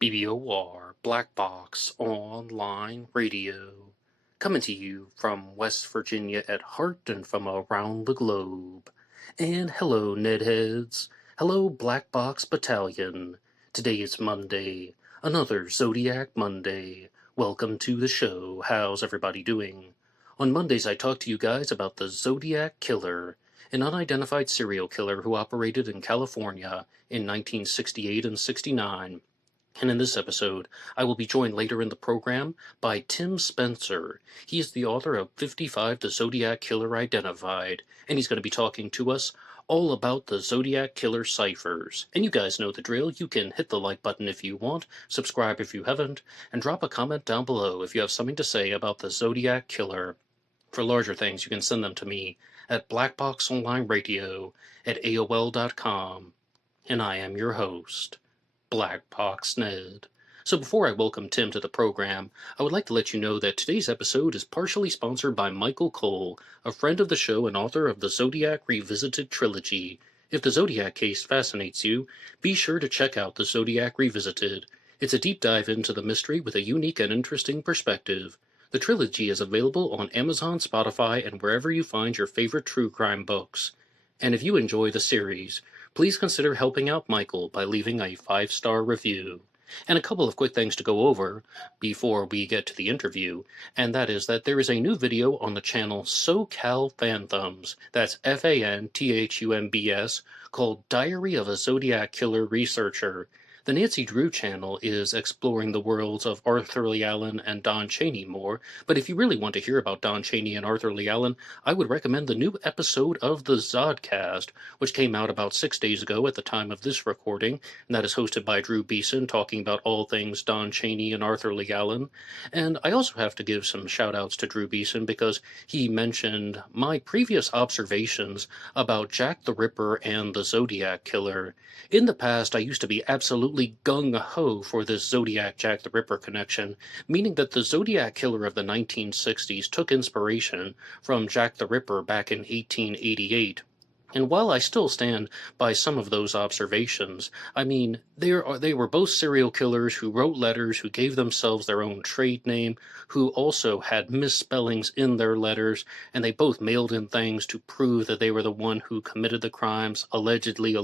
BBOR, Black Box Online Radio, coming to you from West Virginia at heart and from around the globe. And hello, Nedheads. Hello, Black Box Battalion. Today is Monday, another Zodiac Monday. Welcome to the show. How's everybody doing? On Mondays, I talk to you guys about the Zodiac Killer, an unidentified serial killer who operated in California in 1968 and 69. And in this episode, I will be joined later in the program by Tim Spencer. He is the author of 55 The Zodiac Killer Identified, and he's going to be talking to us all about the Zodiac Killer ciphers. And you guys know the drill. You can hit the like button if you want, subscribe if you haven't, and drop a comment down below if you have something to say about the Zodiac Killer. For larger things, you can send them to me at blackboxonlineradio at AOL.com. And I am your host, Box Ned. So before I welcome Tim to the program, I would like to let you know that today's episode is partially sponsored by Michael Cole, a friend of the show and author of the Zodiac Revisited trilogy. If the Zodiac case fascinates you, be sure to check out the Zodiac Revisited. It's a deep dive into the mystery with a unique and interesting perspective. The trilogy is available on Amazon, Spotify, and wherever you find your favorite true crime books. And if you enjoy the series, please consider helping out Michael by leaving a 5-star review. And a couple of quick things to go over before we get to the interview, and that is that there is a new video on the channel SoCal Phantoms, that's FANTHUMBS, called Diary of a Zodiac Killer Researcher. The Nancy Drew channel is exploring the worlds of Arthur Lee Allen and Don Chaney more, but if you really want to hear about Don Chaney and Arthur Lee Allen, I would recommend the new episode of the Zodcast, which came out about 6 days ago at the time of this recording, and that is hosted by Drew Beeson, talking about all things Don Chaney and Arthur Lee Allen. And I also have to give some shout-outs to Drew Beeson because he mentioned my previous observations about Jack the Ripper and the Zodiac Killer. In the past, I used to be absolutely gung-ho for this Zodiac Jack the Ripper connection, meaning that the Zodiac Killer of the 1960s took inspiration from Jack the Ripper back in 1888. And while I still stand by some of those observations, I mean, they were both serial killers who wrote letters, who gave themselves their own trade name, who also had misspellings in their letters, and they both mailed in things to prove that they were the one who committed the crimes, allegedly.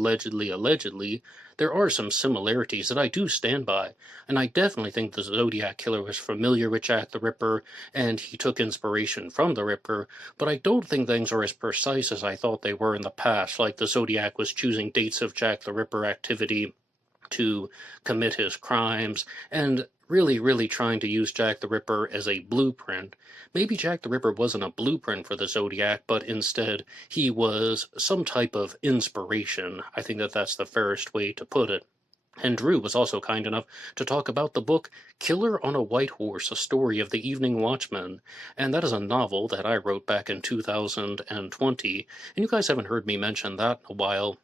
There are some similarities that I do stand by, and I definitely think the Zodiac Killer was familiar with Jack the Ripper, and he took inspiration from the Ripper, but I don't think things are as precise as I thought they were in the past, like the Zodiac was choosing dates of Jack the Ripper activity to commit his crimes, and really trying to use Jack the Ripper as a blueprint. Maybe Jack the Ripper wasn't a blueprint for the Zodiac, but instead he was some type of inspiration. I think that that's the fairest way to put it. And Drew was also kind enough to talk about the book Killer on a White Horse, a story of the Evening Watchman. And that is a novel that I wrote back in 2020. And you guys haven't heard me mention that in a while.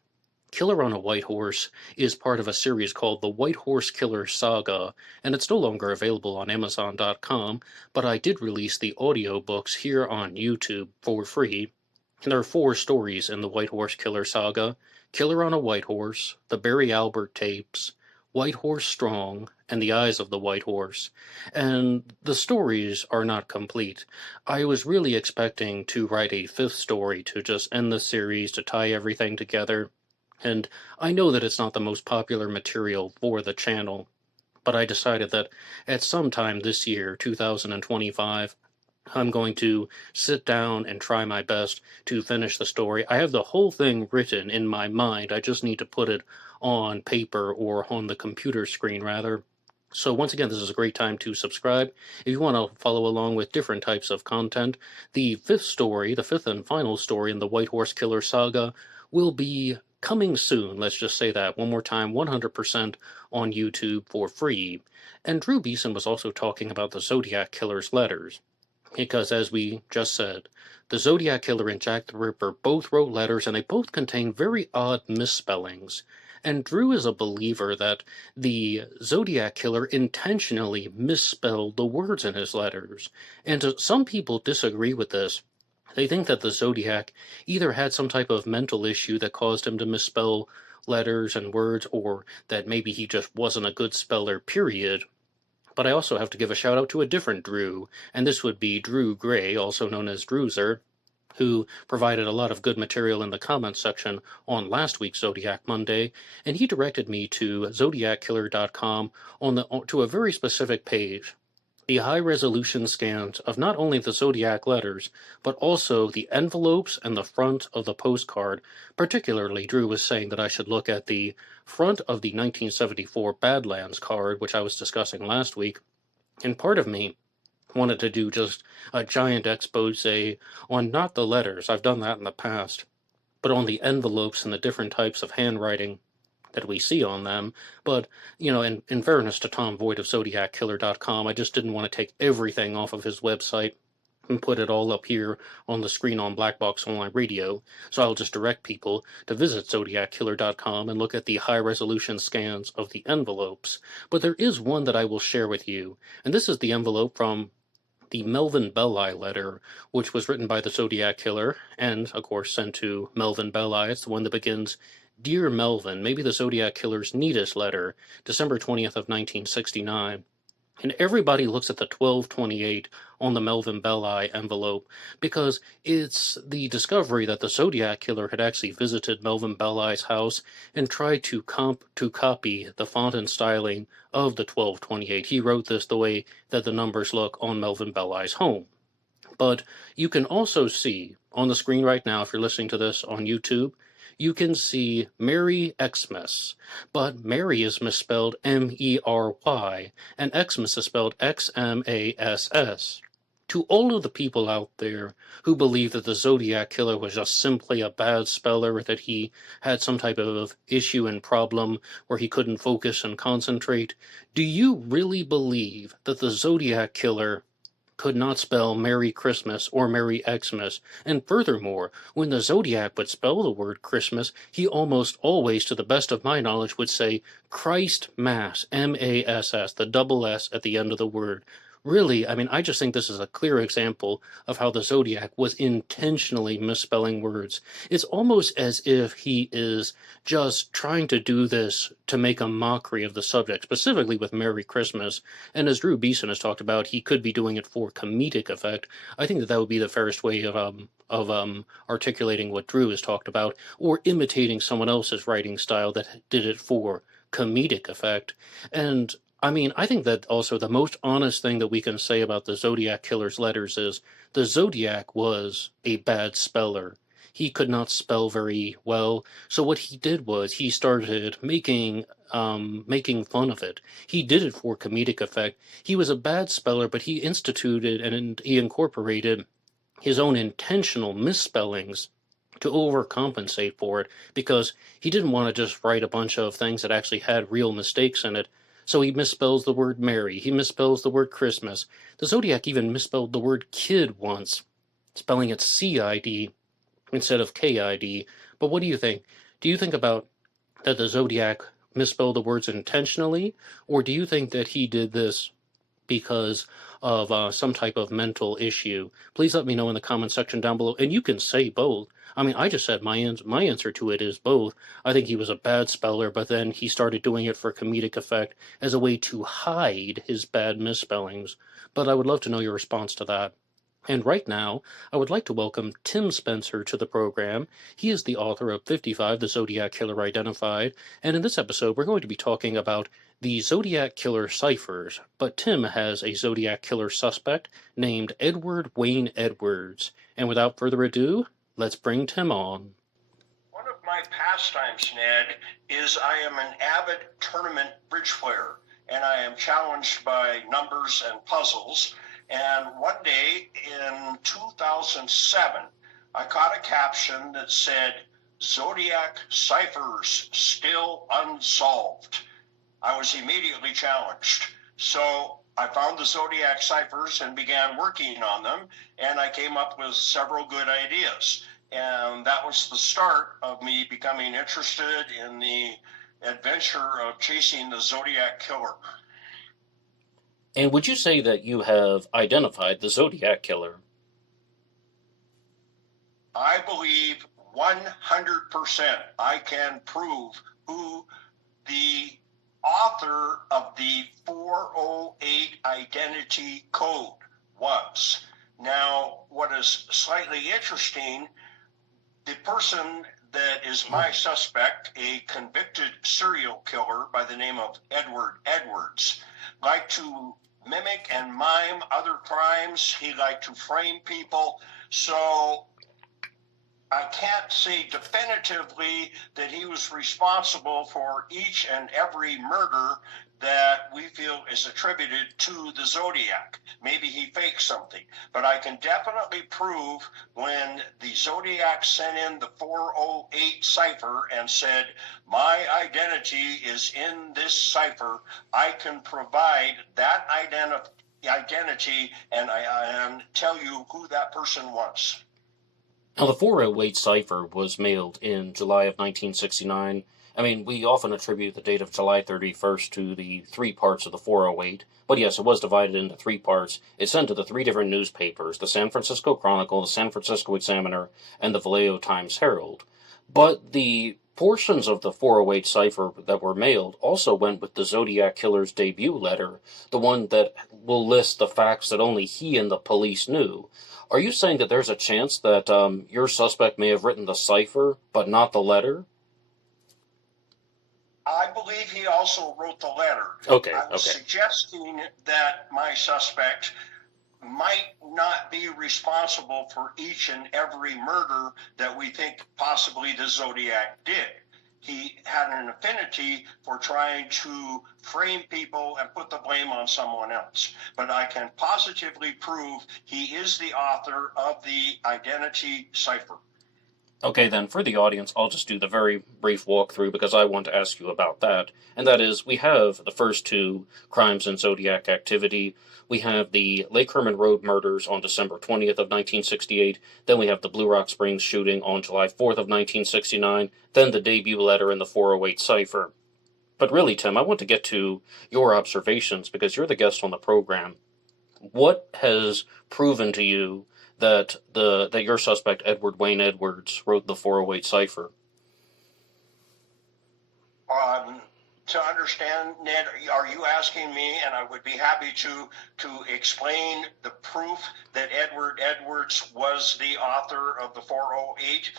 Killer on a White Horse is part of a series called The White Horse Killer Saga, and it's no longer available on Amazon.com, but I did release the audiobooks here on YouTube for free. And there are 4 stories in the White Horse Killer Saga: Killer on a White Horse, The Barry Albert Tapes, White Horse Strong, and The Eyes of the White Horse. And the stories are not complete. I was really expecting to write a 5th story to just end the series, to tie everything together. And I know that it's not the most popular material for the channel, but I decided that at some time this year, 2025, I'm going to sit down and try my best to finish the story. I have the whole thing written in my mind. I just need to put it on paper, or on the computer screen, rather. So once again, this is a great time to subscribe. If you want to follow along with different types of content, the 5th story, the 5th and final story in the White Horse Killer Saga, will be coming soon. Let's just say that one more time, 100% on YouTube for free. And Drew Beeson was also talking about the Zodiac Killer's letters, because as we just said, the Zodiac Killer and Jack the Ripper both wrote letters, and they both contain very odd misspellings. And Drew is a believer that the Zodiac Killer intentionally misspelled the words in his letters. And some people disagree with this. They think that the Zodiac either had some type of mental issue that caused him to misspell letters and words, or that maybe he just wasn't a good speller, period. But I also have to give a shout out to a different Drew, and this would be Drew Gray, also known as Drewzer, who provided a lot of good material in the comments section on last week's Zodiac Monday, and he directed me to zodiackiller.com to a very specific page. The high-resolution scans of not only the zodiac letters, but also the envelopes and the front of the postcard. Particularly, Drew was saying that I should look at the front of the 1974 Badlands card, which I was discussing last week, and part of me wanted to do just a giant expose on not the letters, I've done that in the past, but on the envelopes and the different types of handwriting that we see on them. But, in fairness to Tom Voigt of ZodiacKiller.com, I just didn't want to take everything off of his website and put it all up here on the screen on Black Box Online Radio. So I'll just direct people to visit ZodiacKiller.com and look at the high-resolution scans of the envelopes. But there is one that I will share with you, and this is the envelope from the Melvin Belli letter, which was written by the Zodiac Killer, and, of course, sent to Melvin Belli. It's the one that begins, "Dear Melvin, maybe the Zodiac Killer's neatest letter, December 20th of 1969. And everybody looks at the 1228 on the Melvin Belli envelope because it's the discovery that the Zodiac Killer had actually visited Melvin Belli's house and tried to copy the font and styling of the 1228. He wrote this the way that the numbers look on Melvin Belli's home. But you can also see on the screen right now, if you're listening to this on YouTube, you can see Merry Xmas, but Mary is misspelled M-E-R-Y, and Xmas is spelled X-M-A-S-S. To all of the people out there who believe that the Zodiac Killer was just simply a bad speller, that he had some type of issue and problem where he couldn't focus and concentrate, do you really believe that the Zodiac Killer could not spell Merry Christmas or Merry Xmas? And furthermore, when the Zodiac would spell the word Christmas, he almost always, to the best of my knowledge, would say Christ Mass, M-A-S-S, the double S at the end of the word. Really, I just think this is a clear example of how the Zodiac was intentionally misspelling words. It's almost as if he is just trying to do this to make a mockery of the subject, specifically with Merry Christmas. And as Drew Beeson has talked about, he could be doing it for comedic effect. I think that would be the fairest way of articulating what Drew has talked about, or imitating someone else's writing style that did it for comedic effect. And I think that also the most honest thing that we can say about the Zodiac Killer's letters is the Zodiac was a bad speller. He could not spell very well, so what he did was he started making fun of it. He did it for comedic effect. He was a bad speller, but he instituted and he incorporated his own intentional misspellings to overcompensate for it, because he didn't want to just write a bunch of things that actually had real mistakes in it. So he misspells the word Mary. He misspells the word Christmas. The Zodiac even misspelled the word kid once, spelling it C-I-D instead of K-I-D. But what do you think? Do you think about that the Zodiac misspelled the words intentionally, or do you think that he did this because of some type of mental issue? Please let me know in the comment section down below, and you can say both. I just said my answer to it is both. I think he was a bad speller, but then he started doing it for comedic effect as a way to hide his bad misspellings. But I would love to know your response to that. And right now, I would like to welcome Tim Spencer to the program. He is the author of 55, The Zodiac Killer Identified, and in this episode, we're going to be talking about the Zodiac Killer ciphers. But Tim has a Zodiac Killer suspect named Edward Wayne Edwards. And without further ado, let's bring Tim on. One of my pastimes, Ned, is I am an avid tournament bridge player, and I am challenged by numbers and puzzles. And one day in 2007, I caught a caption that said, "Zodiac ciphers still unsolved." I was immediately challenged. So I found the Zodiac ciphers and began working on them, and I came up with several good ideas. And that was the start of me becoming interested in the adventure of chasing the Zodiac Killer. And would you say that you have identified the Zodiac Killer? I believe 100% I can prove who the author of the 408 identity code was. Now, what is slightly interesting, the person that is my suspect, a convicted serial killer by the name of Edward Edwards, liked to mimic and mime other crimes. He liked to frame people. So I can't say definitively that he was responsible for each and every murder that we feel is attributed to the Zodiac. Maybe he faked something, but I can definitely prove when the Zodiac sent in the 408 cipher and said, my identity is in this cipher, I can provide that identity and tell you who that person was. Now, the 408 cipher was mailed in July of 1969. I mean, we often attribute the date of July 31st to the three parts of the 408, but yes, it was divided into three parts. It's sent to the three different newspapers, the San Francisco Chronicle, the San Francisco Examiner, and the Vallejo Times-Herald. But the portions of the 408 cipher that were mailed also went with the Zodiac Killer's debut letter, the one that will list the facts that only he and the police knew. Are you saying that there's a chance that your suspect may have written the cipher, but not the letter? I believe he also wrote the letter. Okay. I was suggesting that my suspect might not be responsible for each and every murder that we think possibly the Zodiac did. He had an affinity for trying to frame people and put the blame on someone else. But I can positively prove he is the author of the identity cipher. Okay, then, for the audience, I'll just do the very brief walkthrough because I want to ask you about that. And that is, we have the first two crimes in Zodiac activity. We have the Lake Herman Road murders on December 20th of 1968. Then we have the Blue Rock Springs shooting on July 4th of 1969. Then the debut letter in the 408 cipher. But really, Tim, I want to get to your observations because you're the guest on the program. What has proven to you that your suspect, Edward Wayne Edwards, wrote the 408 cipher? To understand, Ned, are you asking me, and I would be happy to explain the proof that Edward Edwards was the author of the 408?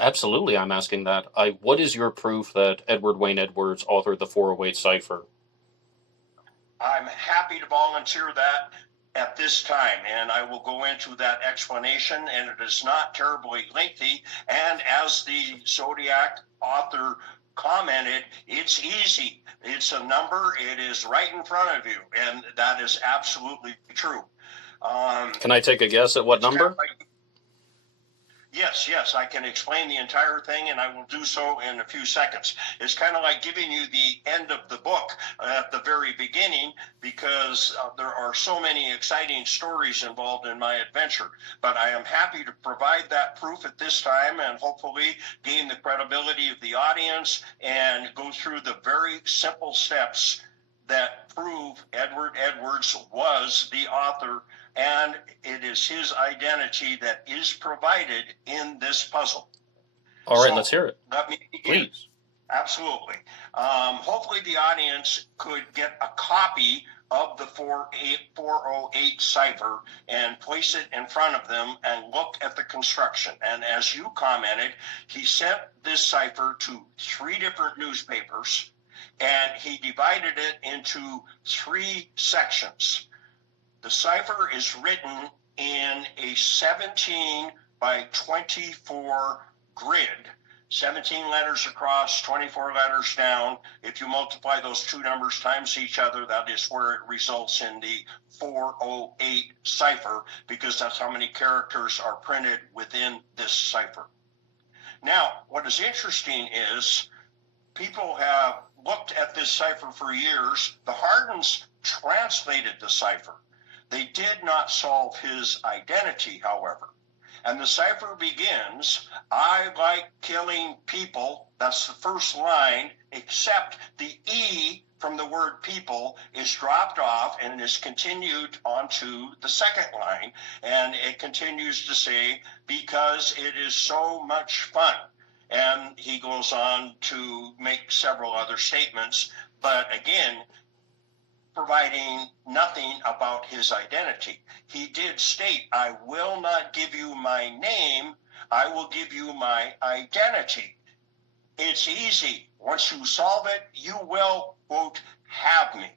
Absolutely, I'm asking that. What is your proof that Edward Wayne Edwards authored the 408 cipher? I'm happy to volunteer that at this time, and I will go into that explanation, and it is not terribly lengthy. And as the Zodiac author commented, it's easy. It's a number. It is right in front of you, and that is absolutely true. Can I take a guess at what number? Yes, I can explain the entire thing, and I will do so in a few seconds. It's kind of like giving you the end of the book at the very beginning because there are so many exciting stories involved in my adventure. But I am happy to provide that proof at this time and hopefully gain the credibility of the audience and go through the very simple steps that prove Edward Edwards was the author, and it is his identity that is provided in this puzzle. All right, let's hear it. Let me begin. Please. Absolutely. Hopefully the audience could get a copy of the 408 cipher and place it in front of them and look at the construction. And as you commented, he sent this cipher to 3 different newspapers, and he divided it into 3 sections. The cipher is written in a 17 by 24 grid, 17 letters across, 24 letters down. If you multiply those 2 numbers times each other, that is where it results in the 408 cipher, because that's how many characters are printed within this cipher. Now, what is interesting is people have looked at this cipher for years. The Hardens translated the cipher. They did not solve his identity, however. And the cipher begins, I like killing people. That's the first line, except the E from the word people is dropped off and is continued onto the second line. And it continues to say, because it is so much fun. And he goes on to make several other statements, but again, providing nothing about his identity. He did state, I will not give you my name, I will give you my identity. It's easy. Once you solve it, you will, quote, have me.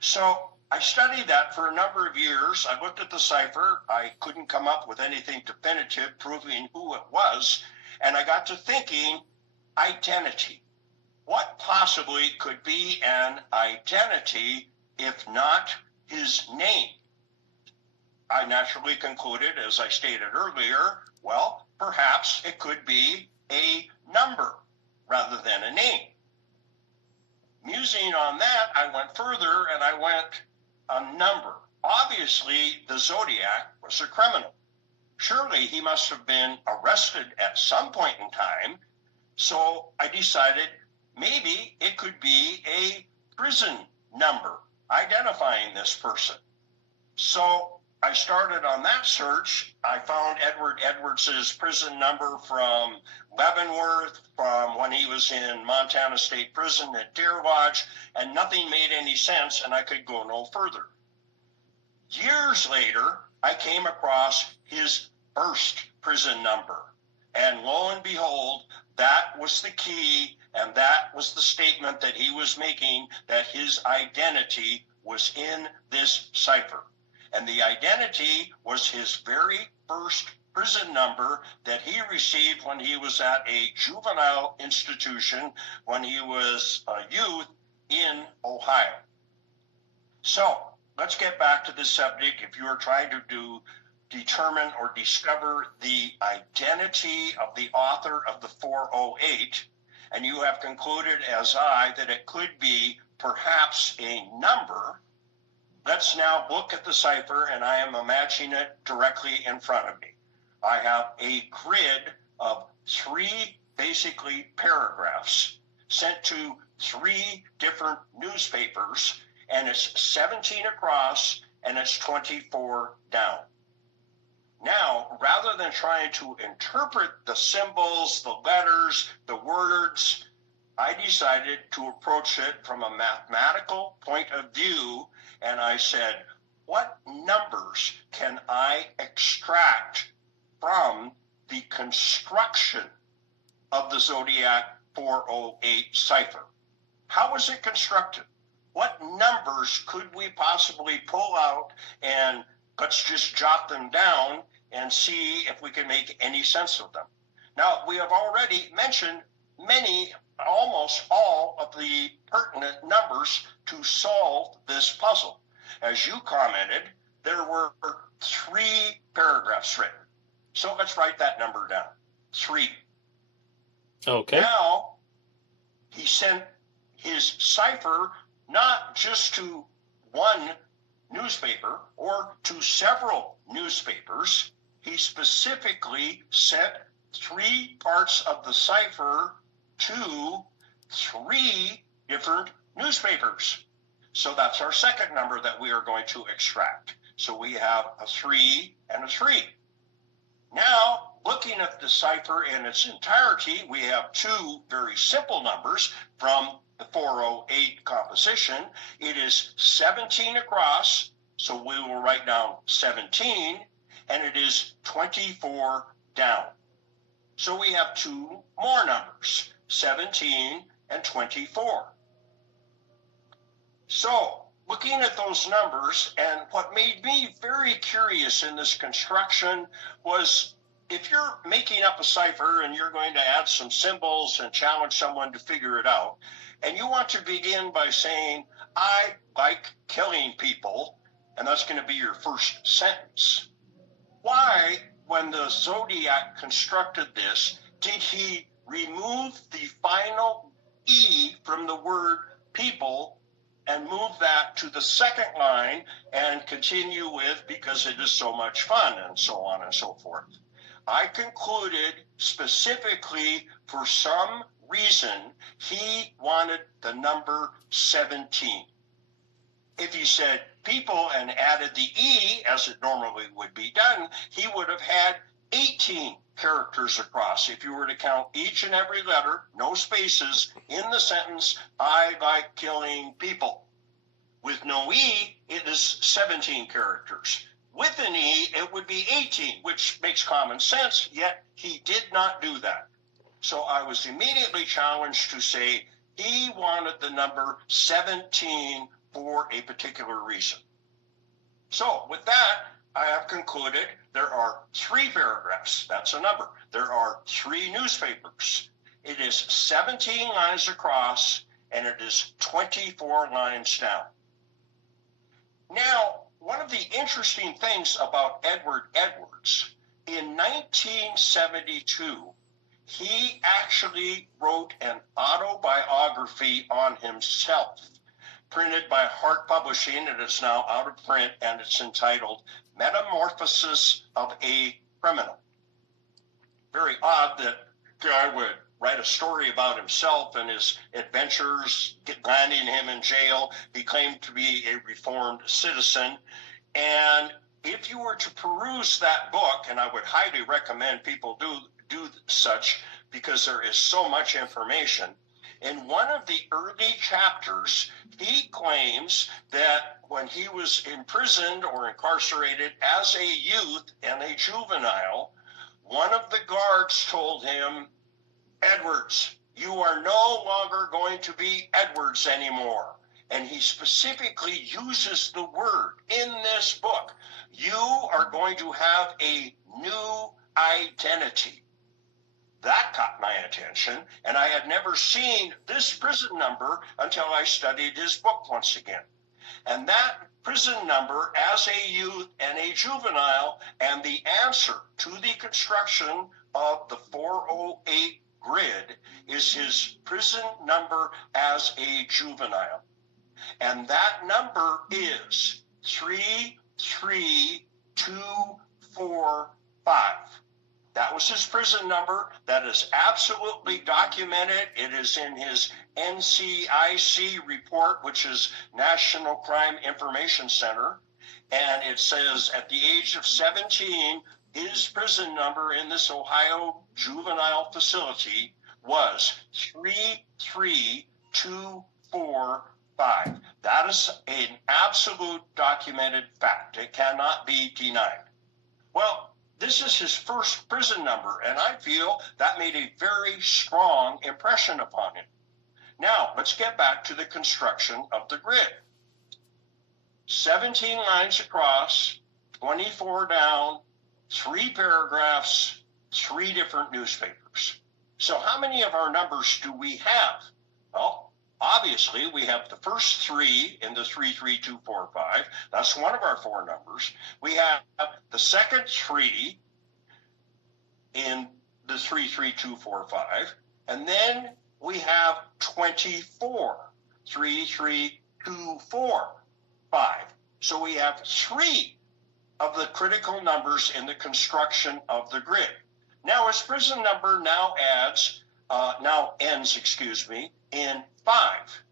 So I studied that for a number of years. I looked at the cipher. I couldn't come up with anything definitive proving who it was. And I got to thinking, identity. What possibly could be an identity if not his name? I naturally concluded, as I stated earlier, well, perhaps it could be a number rather than a name. Musing on that, I went further and I went a number. Obviously, the Zodiac was a criminal. Surely he must have been arrested at some point in time. So I decided maybe it could be a prison number identifying this person. So I started on that search. I found Edward Edwards's prison number from Leavenworth, from when he was in Montana State Prison at Deer Lodge, and nothing made any sense, and I could go no further. Years later, I came across his first prison number, and lo and behold, that was the key, and that was the statement that he was making, that his identity was in this cipher. And the identity was his very first prison number that he received when he was at a juvenile institution when he was a youth in Ohio. So let's get back to this subject. If you are trying to determine or discover the identity of the author of the 408, and you have concluded, as I, that it could be perhaps a number, let's now look at the cipher, and I am imagining it directly in front of me. I have a grid of 3 basically paragraphs sent to 3 different newspapers, and it's 17 across and it's 24 down. Now, rather than trying to interpret the symbols, the letters, the words, I decided to approach it from a mathematical point of view, and I said, what numbers can I extract from the construction of the Zodiac 408 cipher? How was it constructed? What numbers could we possibly pull out, and let's just jot them down and see if we can make any sense of them. Now, we have already mentioned many, almost all of the pertinent numbers to solve this puzzle. As you commented, there were 3 paragraphs written. So let's write that number down. 3. Okay. Now, he sent his cipher not just to one newspaper or to several newspapers. He specifically sent 3 parts of the cipher to 3 different newspapers. So that's our second number that we are going to extract. So we have a 3 and a 3. Now, looking at the cipher in its entirety, we have 2 very simple numbers from the 408 composition. It is 17 across, so we will write down 17, and it is 24 down. So we have 2 more numbers, 17 and 24. So, looking at those numbers, and what made me very curious in this construction was, if you're making up a cipher and you're going to add some symbols and challenge someone to figure it out, and you want to begin by saying, I like killing people, and that's going to be your first sentence. Why, when the Zodiac constructed this, did he remove the final E from the word people and move that to the second line and continue with, because it is so much fun, and so on and so forth? I concluded specifically for some reason he wanted the number 17. If he said people and added the E, as it normally would be done, he would have had 18 characters across. If you were to count each and every letter, no spaces, in the sentence, I like killing people. With no E, it is 17 characters. With an E, it would be 18, which makes common sense, yet he did not do that. So I was immediately challenged to say he wanted the number 17 for a particular reason. So with that, I have concluded there are 3 paragraphs. That's a number. There are 3 newspapers. It is 17 lines across, and it is 24 lines down. Now, one of the interesting things about Edward Edwards, in 1972, he actually wrote an autobiography on himself, printed by Hart Publishing. It is now out of print, and it's entitled Metamorphosis of a Criminal. Very odd that a guy would write a story about himself and his adventures landing him in jail. He claimed to be a reformed citizen. And if you were to peruse that book, and I would highly recommend people do such because there is so much information, in one of the early chapters, he claims that when he was imprisoned or incarcerated as a youth and a juvenile, one of the guards told him, Edwards, you are no longer going to be Edwards anymore. And he specifically uses the word in this book. You are going to have a new identity. That caught my attention, and I had never seen this prison number until I studied his book once again. And that prison number as a youth and a juvenile, and the answer to the construction of the 408 grid is his prison number as a juvenile. And that number is 33245. That was his prison number. That is absolutely documented. It is in his NCIC report, which is National Crime Information Center. And it says at the age of 17, his prison number in this Ohio juvenile facility was 33245. That is an absolute documented fact. It cannot be denied. Well, this is his first prison number, and I feel that made a very strong impression upon him. Now, let's get back to the construction of the grid. 17 lines across, 24 down, 3 paragraphs, 3 different newspapers. So how many of our numbers do we have? Well, obviously, we have the first 3 in the 33245. That's one of our 4 numbers. We have the second 3 in the 33245. And then we have 24, 33245. So we have 3 of the critical numbers in the construction of the grid. Now, his prison number now ends in 5.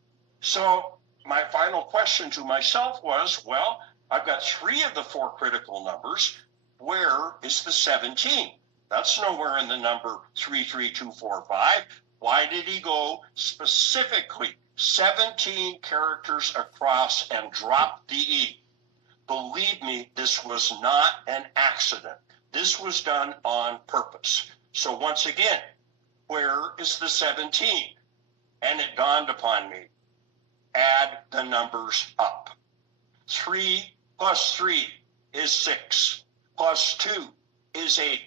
So my final question to myself was, well, I've got 3 of the 4 critical numbers. Where is the 17? That's nowhere in the number 33245. Why did he go specifically 17 characters across and drop the E? Believe me, this was not an accident. This was done on purpose. So once again, where is the 17? And it dawned upon me, add the numbers up. 3 plus 3 is 6, plus 2 is 8,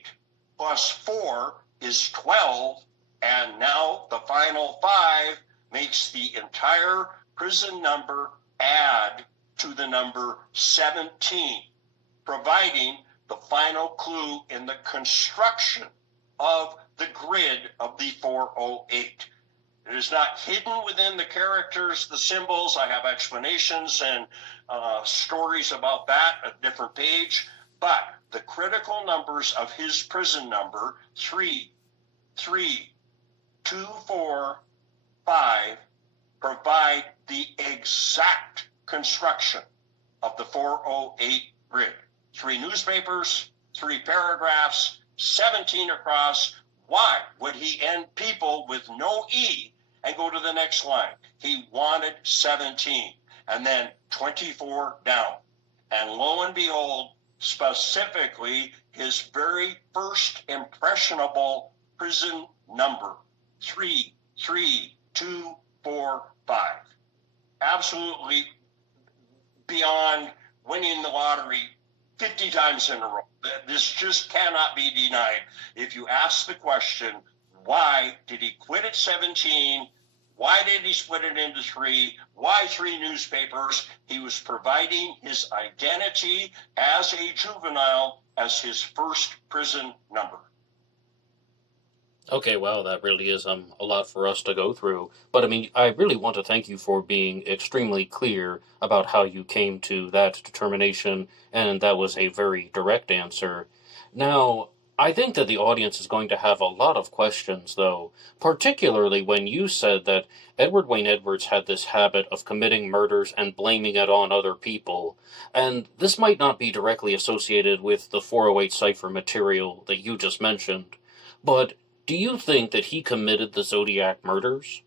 plus 4 is 12, and now the final 5 makes the entire prison number add to the number 17, providing the final clue in the construction of the grid of the 408. It is not hidden within the characters, the symbols. I have explanations and stories about that at a different page. But the critical numbers of his prison number, 3, 3, 2, 4, 5, provide the exact construction of the 408 grid. 3 newspapers, 3 paragraphs, 17 across. Why would he end people with no E and go to the next line? He wanted 17 and then 24 down. And lo and behold, specifically his very first impressionable prison number, 33245. Absolutely beyond winning the lottery 50 times in a row. This just cannot be denied. If you ask the question, why did he quit at 17? Why did he split it into three? Why three newspapers? He was providing his identity as a juvenile as his first prison number. Okay, wow, that really is a lot for us to go through. But I mean, I really want to thank you for being extremely clear about how you came to that determination, and that was a very direct answer. Now, I think that the audience is going to have a lot of questions, though, particularly when you said that Edward Wayne Edwards had this habit of committing murders and blaming it on other people. And this might not be directly associated with the 408 cipher material that you just mentioned, but do you think that he committed the Zodiac murders?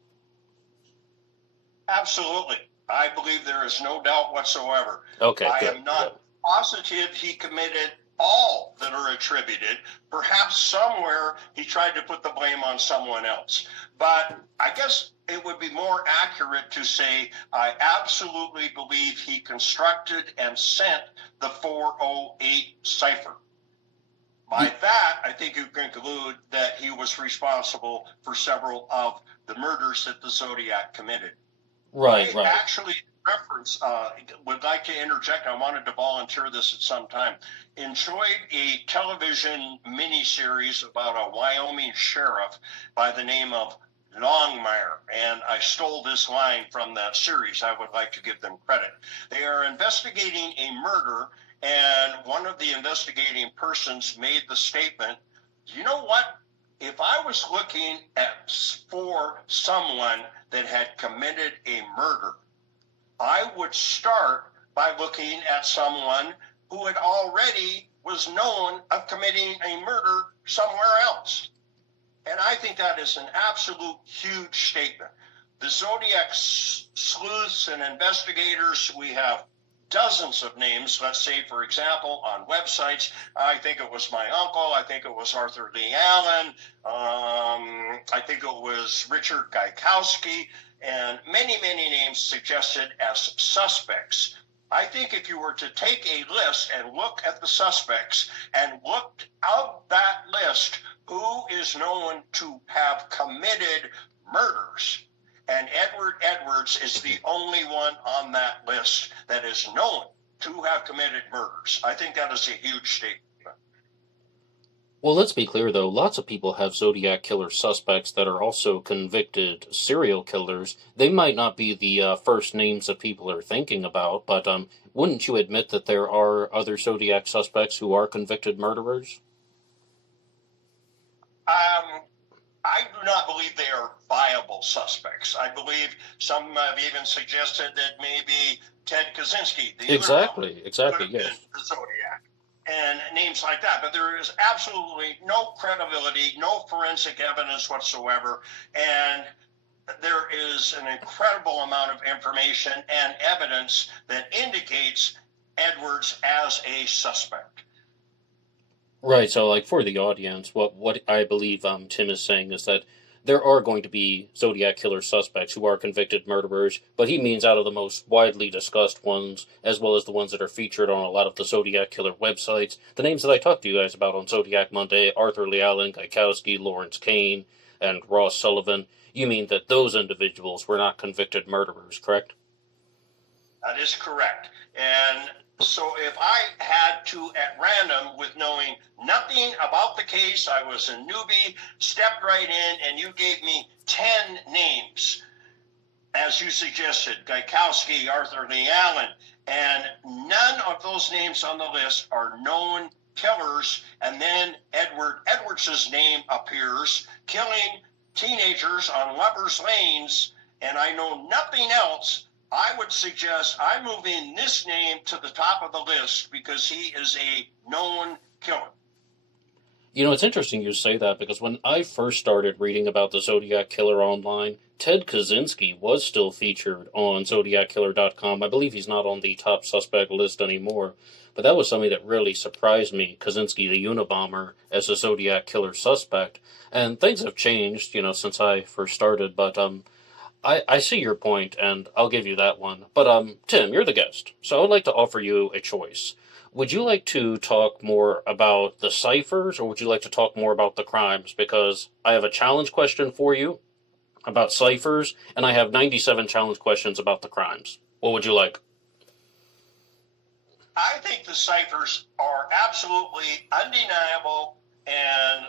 Absolutely. I believe there is no doubt whatsoever. Okay, I good. am not positive he committed all that are attributed. Perhaps somewhere he tried to put the blame on someone else. But I guess it would be more accurate to say I absolutely believe he constructed and sent the 408 cipher. By that, I think you conclude that he was responsible for several of the murders that the Zodiac committed. Right. Actually would like to interject. I wanted to volunteer this at some time. Enjoyed a television miniseries about a Wyoming sheriff by the name of Longmire, and I stole this line from that series. I would like to give them credit. They are investigating a murder, and one of the investigating persons made the statement, you know what? If I was looking for someone that had committed a murder, I would start by looking at someone who had already was known of committing a murder somewhere else. And I think that is an absolute huge statement. The Zodiac sleuths and investigators, we have dozens of names, let's say, for example, on websites. I think it was my uncle. I think it was Arthur Lee Allen. I think it was Richard Gaikowski, and many, many names suggested as suspects. I think if you were to take a list and look at the suspects and look out that list, who is known to have committed murders? And Edward Edwards is the only one on that list that is known to have committed murders. I think that is a huge statement. Well, let's be clear, though. Lots of people have Zodiac killer suspects that are also convicted serial killers. They might not be the first names that people are thinking about, but wouldn't you admit that there are other Zodiac suspects who are convicted murderers? I do not believe they are viable suspects. I believe some have even suggested that maybe Ted Kaczynski, Exactly, yes. The Zodiac, and names like that. But there is absolutely no credibility, no forensic evidence whatsoever, and there is an incredible amount of information and evidence that indicates Edwards as a suspect. Right, so like for the audience, what I believe Tim is saying is that there are going to be Zodiac killer suspects who are convicted murderers, but he means out of the most widely discussed ones, as well as the ones that are featured on a lot of the Zodiac killer websites. The names that I talked to you guys about on Zodiac Monday, Arthur Lee Allen, Gaikowski, Lawrence Kane, and Ross Sullivan, you mean that those individuals were not convicted murderers, correct? That is correct. And so if I had to, at random, with knowing nothing about the case, I was a newbie, stepped right in, and you gave me 10 names, as you suggested, Gaikowski, Arthur Lee Allen, and none of those names on the list are known killers, and then Edward Edwards' name appears, killing teenagers on lovers' lanes, and I know nothing else. I would suggest I'm moving this name to the top of the list because he is a known killer. You know, it's interesting you say that because when I first started reading about the Zodiac Killer online, Ted Kaczynski was still featured on ZodiacKiller.com. I believe he's not on the top suspect list anymore, but that was something that really surprised me. Kaczynski, the Unabomber, as a Zodiac Killer suspect. And things have changed, you know, since I first started, but I see your point, and I'll give you that one. But Tim, you're the guest, so I would like to offer you a choice. Would you like to talk more about the ciphers, or would you like to talk more about the crimes? Because I have a challenge question for you about ciphers, and I have 97 challenge questions about the crimes. What would you like? I think the ciphers are absolutely undeniable and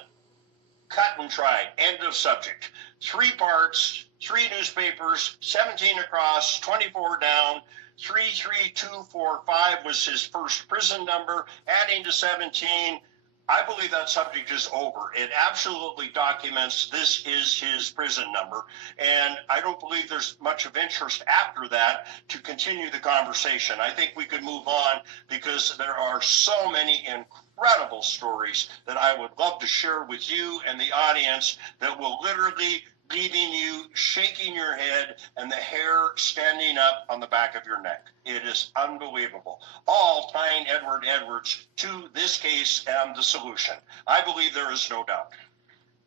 cut and dried. End of subject. 3 parts, 3 newspapers, 17 across, 24 down. 33245 was his first prison number. Adding to 17, I believe that subject is over. It absolutely documents this is his prison number. And I don't believe there's much of interest after that to continue the conversation. I think we could move on because there are so many incredible stories that I would love to share with you and the audience that will literally leaving you shaking your head and the hair standing up on the back of your neck. It is unbelievable. All tying Edward Edwards to this case and the solution. I believe there is no doubt.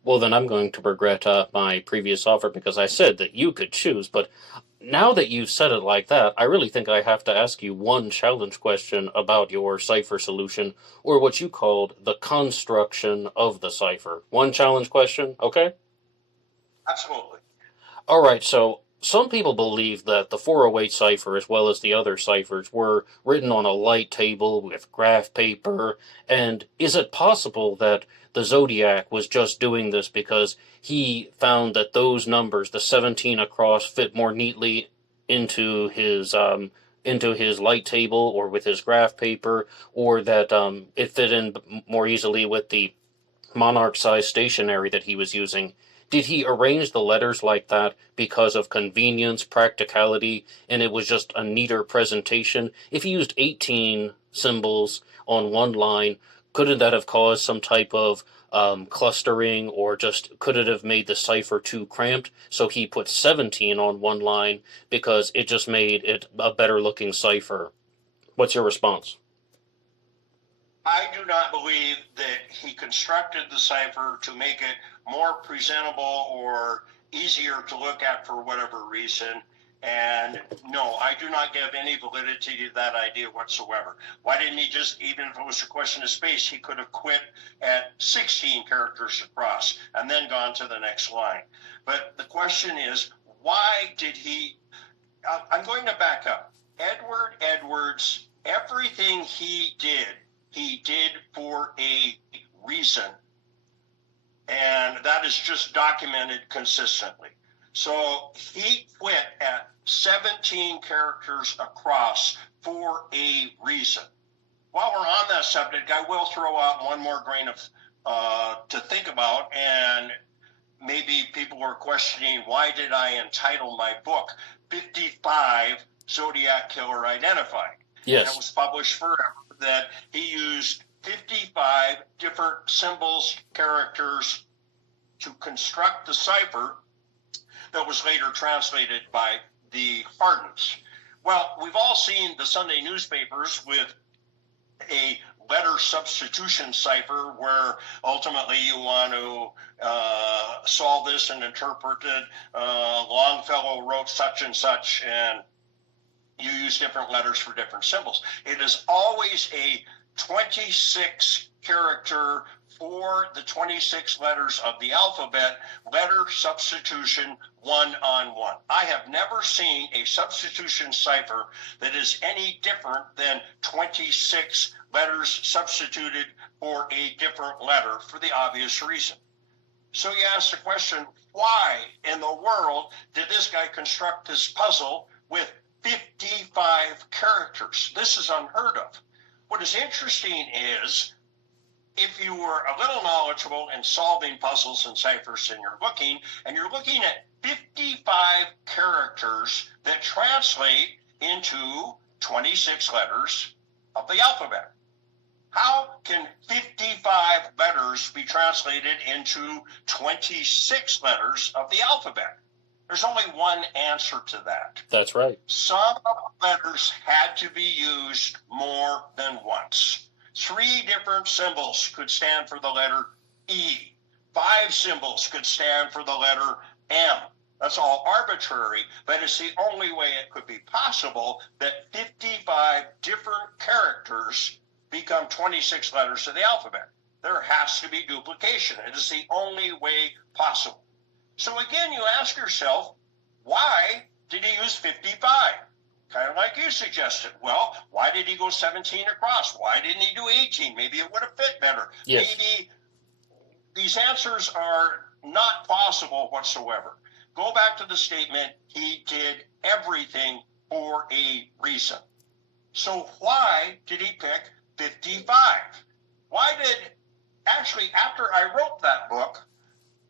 Well, then I'm going to regret my previous offer because I said that you could choose, but now that you've said it like that, I really think I have to ask you one challenge question about your cipher solution, or what you called the construction of the cipher. One challenge question, okay? Absolutely. All right, so some people believe that the 408 cipher, as well as the other ciphers, were written on a light table with graph paper. And is it possible that the Zodiac was just doing this because he found that those numbers, the 17 across, fit more neatly into his light table or with his graph paper, or that it fit in more easily with the monarch size stationery that he was using? Did he arrange the letters like that because of convenience, practicality, and it was just a neater presentation? If he used 18 symbols on one line, couldn't that have caused some type of clustering, or just could it have made the cipher too cramped? So he put 17 on one line because it just made it a better looking cipher. What's your response? I do not believe that he constructed the cipher to make it more presentable or easier to look at for whatever reason. And no, I do not give any validity to that idea whatsoever. Why didn't he just, even if it was a question of space, he could have quit at 16 characters across and then gone to the next line. But the question is, why did he? I'm going to back up. Edward Edwards, everything he did for a reason. And that is just documented consistently. So he quit at 17 characters across for a reason. While we're on that subject, I will throw out one more grain of to think about, and maybe people were questioning, why did I entitle my book 55 Zodiac Killer Identified? Yes. And it was published forever that he used 55 different symbols, characters to construct the cipher that was later translated by the Hardens. Well, we've all seen the Sunday newspapers with a letter substitution cipher where ultimately you want to solve this and interpret it. Longfellow wrote such and such, and you use different letters for different symbols. It is always a 26 character for the 26 letters of the alphabet, letter substitution one-on-one. I have never seen a substitution cipher that is any different than 26 letters substituted for a different letter for the obvious reason. So you ask the question, why in the world did this guy construct this puzzle with 55 characters? This is unheard of. What is interesting is, if you were a little knowledgeable in solving puzzles and ciphers and you're looking at 55 characters that translate into 26 letters of the alphabet. How can 55 letters be translated into 26 letters of the alphabet? There's only one answer to that. That's right. Some letters had to be used more than once. 3 different symbols could stand for the letter E. 5 symbols could stand for the letter M. That's all arbitrary, but it's the only way it could be possible that 55 different characters become 26 letters of the alphabet. There has to be duplication. It is the only way possible. So again, you ask yourself, why did he use 55? Kind of like you suggested. Well, why did he go 17 across? Why didn't he do 18? Maybe it would have fit better. Yes. Maybe these answers are not possible whatsoever. Go back to the statement, he did everything for a reason. So why did he pick 55? Actually, after I wrote that book,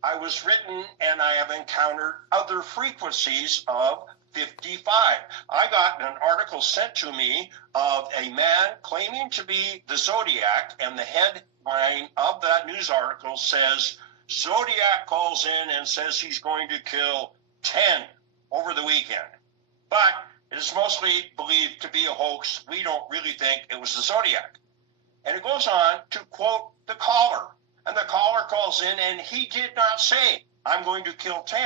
I was written and I have encountered other frequencies of 55. I got an article sent to me of a man claiming to be the Zodiac, and the headline of that news article says, Zodiac calls in and says he's going to kill 10 over the weekend. But it is mostly believed to be a hoax. We don't really think it was the Zodiac. And it goes on to quote the caller. And the caller calls in and he did not say, I'm going to kill 10.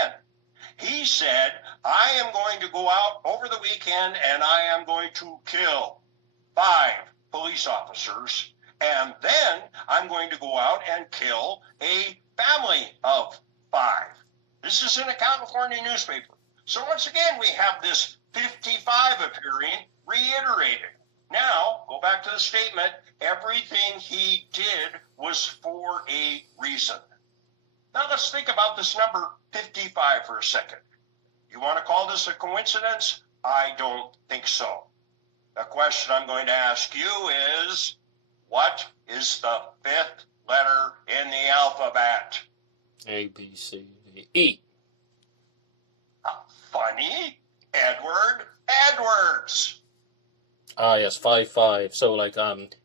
He said, I am going to go out over the weekend and I am going to kill 5 police officers. And then I'm going to go out and kill a family of 5. This is in a California newspaper. So once again, we have this 55 appearing reiterated. Now, go back to the statement, everything he did was for a reason. Now let's think about this number 55 for a second. You want to call this a coincidence? I don't think so. The question I'm going to ask you is, what is the 5th letter in the alphabet? A, B, C, D, E. Funny. Edward Edwards. Ah, yes, 5-5. So, like,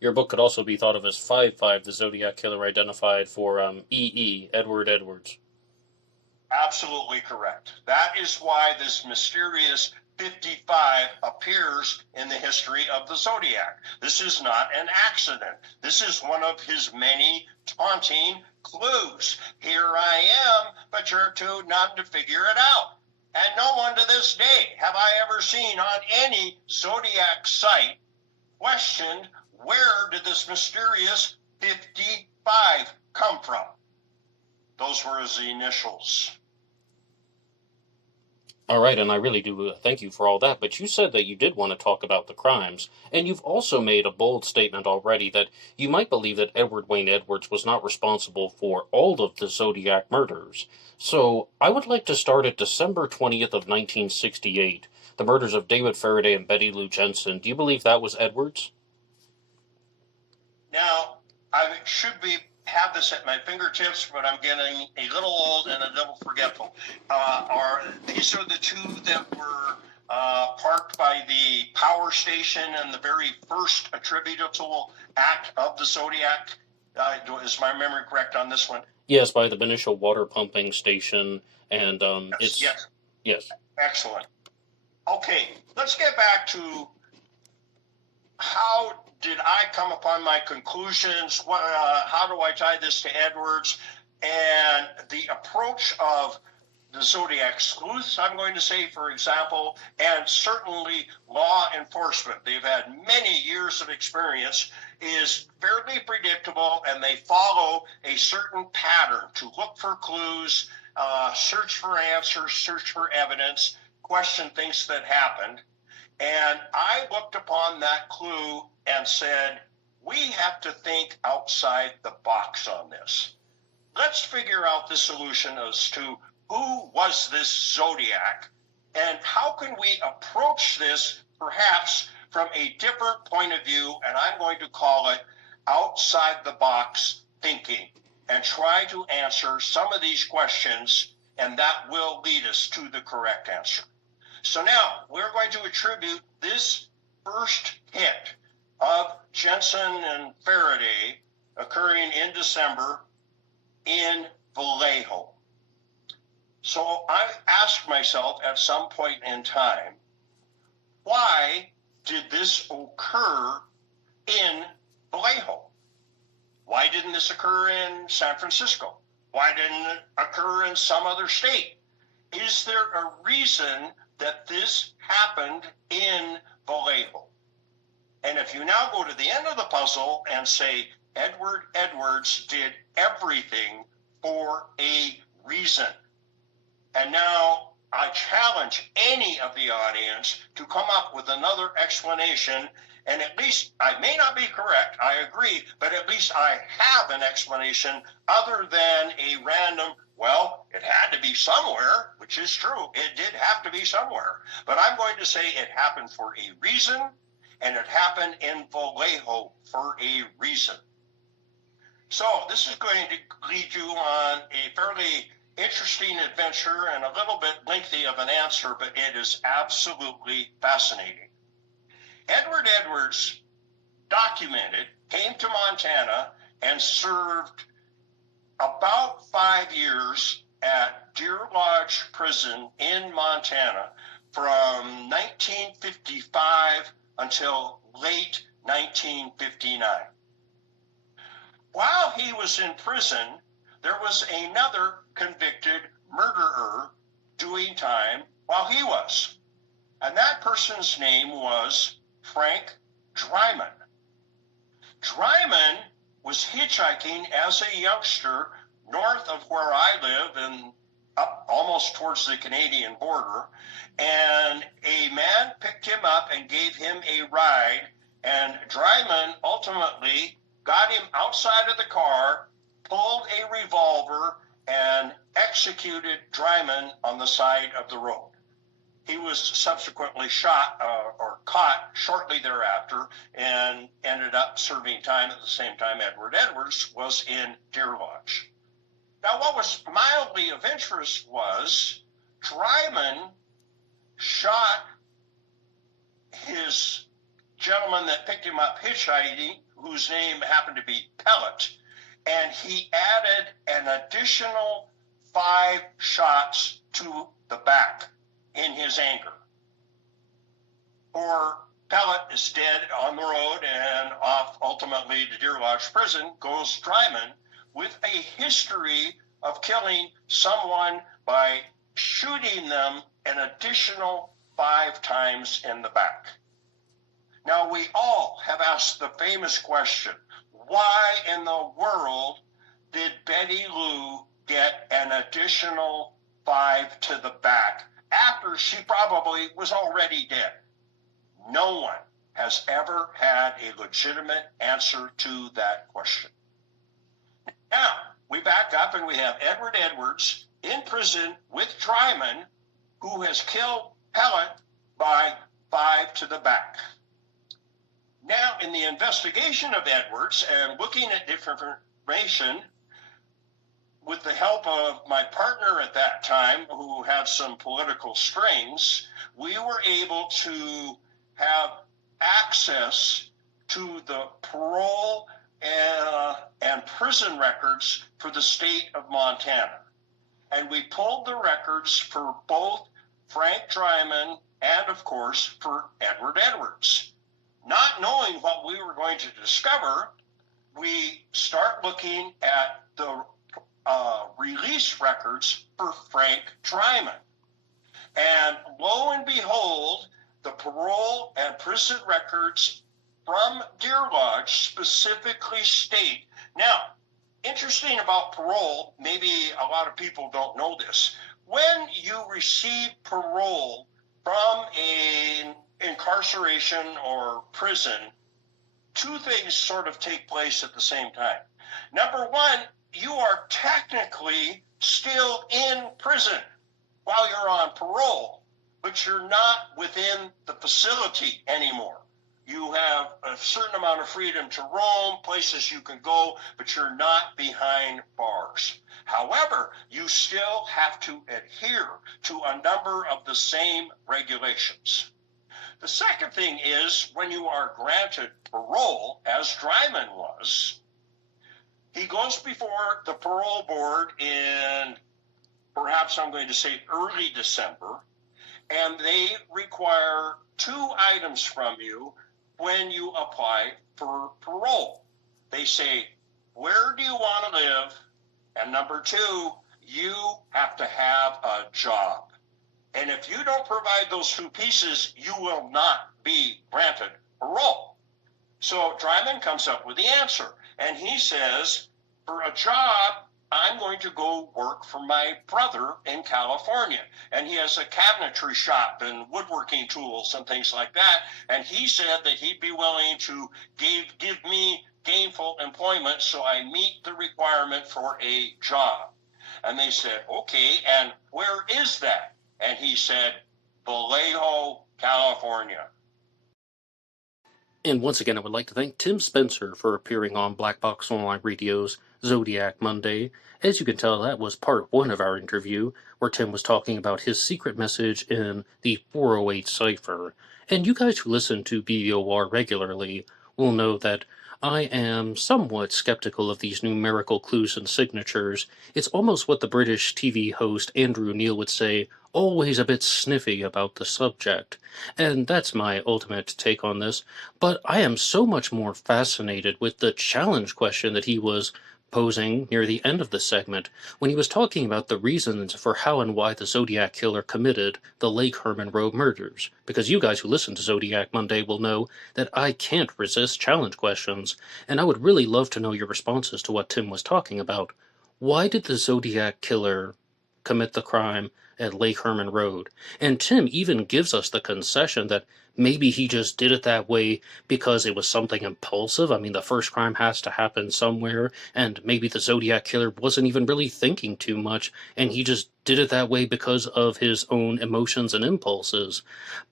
your book could also be thought of as 5-5, the Zodiac Killer Identified for E.E., Edward Edwards. Absolutely correct. That is why this mysterious 55 appears in the history of the Zodiac. This is not an accident. This is one of his many taunting clues. Here I am, but you're too numb to figure it out. And no one to this day have I ever seen on any Zodiac site questioned, where did this mysterious 55 come from? Those were his initials. All right, and I really do thank you for all that, but you said that you did want to talk about the crimes, and you've also made a bold statement already that you might believe that Edward Wayne Edwards was not responsible for all of the Zodiac murders. So, I would like to start at December 20th of 1968, the murders of David Faraday and Betty Lou Jensen. Do you believe that was Edwards? Now, I should have this at my fingertips, but I'm getting a little old and a little forgetful. These are the 2 that were parked by the power station and the very first attributable act of the Zodiac. Is my memory correct on this one? Yes, by the Benicia water pumping station, and Yes. Excellent. Okay, let's get back to how did I come upon my conclusions? How do I tie this to Edwards? And the approach of the Zodiac sleuths, I'm going to say, for example, and certainly law enforcement. They've had many years of experience, is fairly predictable, and they follow a certain pattern to look for clues, search for answers, search for evidence, question things that happened. And I looked upon that clue and said, we have to think outside the box on this. Let's figure out the solution as to who was this Zodiac, and how can we approach this perhaps from a different point of view, and I'm going to call it outside the box thinking, and try to answer some of these questions, and that will lead us to the correct answer. So now we're going to attribute this first hit of Jensen and Faraday occurring in December in Vallejo. So I asked myself at some point in time, why did this occur in Vallejo? Why didn't this occur in San Francisco? Why didn't it occur in some other state? Is there a reason that this happened in Vallejo? And if you now go to the end of the puzzle and say, Edward Edwards did everything for a reason. And now I challenge any of the audience to come up with another explanation. And at least, I may not be correct, I agree, but at least I have an explanation other than a random, well, it had to be somewhere, which is true. It did have to be somewhere. But I'm going to say it happened for a reason, and it happened in Vallejo for a reason. So this is going to lead you on a fairly interesting adventure and a little bit lengthy of an answer, but it is absolutely fascinating. Edward Edwards came to Montana and served about 5 years at Deer Lodge Prison in Montana from 1955 until late 1959. While he was in prison, there was another convicted murderer doing time while he was. And that person's name was Frank Dryman. Dryman was hitchhiking as a youngster north of where I live and up almost towards the Canadian border. And a man picked him up and gave him a ride. And Dryman ultimately got him outside of the car, pulled a revolver, and executed Dryman on the side of the road. He was subsequently shot or caught shortly thereafter and ended up serving time at the same time Edward Edwards was in Deer Lodge. Now, what was mildly of interest was Dryman shot his gentleman that picked him up hitchhiking, whose name happened to be Pellet, and he added an additional 5 shots to the back in his anger. Poor Pellet is dead on the road, and off ultimately to Deer Lodge Prison goes Dryman with a history of killing someone by shooting them an additional 5 times in the back. Now, we all have asked the famous question, why in the world did Betty Lou get an additional 5 to the back after she probably was already dead? No one has ever had a legitimate answer to that question. Now, we back up and we have Edward Edwards in prison with Dryman, who has killed Pellet by 5 to the back. Now, in the investigation of Edwards and looking at different information, with the help of my partner at that time, who had some political strings, we were able to have access to the parole and prison records for the state of Montana. And we pulled the records for both Frank Dryman and, of course, for Edward Edwards. Not knowing what we were going to discover, we start looking at the release records for Frank Dryman. And lo and behold, the parole and prison records from Deer Lodge specifically state. Now, interesting about parole, maybe a lot of people don't know this. When you receive parole from an incarceration or prison, 2 things sort of take place at the same time. Number one, you are technically still in prison while you're on parole, but you're not within the facility anymore. You have a certain amount of freedom to roam, places you can go, but you're not behind bars. However, you still have to adhere to a number of the same regulations. The second thing is, when you are granted parole, as Dryman was, He goes before the parole board in, perhaps I'm going to say, early December, and they require 2 items from you when you apply for parole. They say, where do you want to live? And number 2, you have to have a job. And if you don't provide those 2 pieces, you will not be granted parole. So Dryman comes up with the answer, and he says, for a job, I'm going to go work for my brother in California. And he has a cabinetry shop and woodworking tools and things like that. And he said that he'd be willing to give me gainful employment so I meet the requirement for a job. And they said, okay, and where is that? And he said, Vallejo, California. And once again, I would like to thank Tim Spencer for appearing on Black Box Online Radio's Zodiac Monday. As you can tell, that was part 1 of our interview, where Tim was talking about his secret message in the 408 cipher. And you guys who listen to BOR regularly will know that I am somewhat skeptical of these numerical clues and signatures. It's almost what the British TV host Andrew Neil would say, always a bit sniffy about the subject. And that's my ultimate take on this. But I am so much more fascinated with the challenge question that he was posing near the end of the segment, when he was talking about the reasons for how and why the Zodiac Killer committed the Lake Herman Road murders. Because you guys who listen to Zodiac Monday will know that I can't resist challenge questions, and I would really love to know your responses to what Tim was talking about. Why did the Zodiac Killer commit the crime at Lake Herman Road? And Tim even gives us the concession that maybe he just did it that way because it was something impulsive. I mean, the first crime has to happen somewhere, and maybe the Zodiac Killer wasn't even really thinking too much, and he just did it that way because of his own emotions and impulses.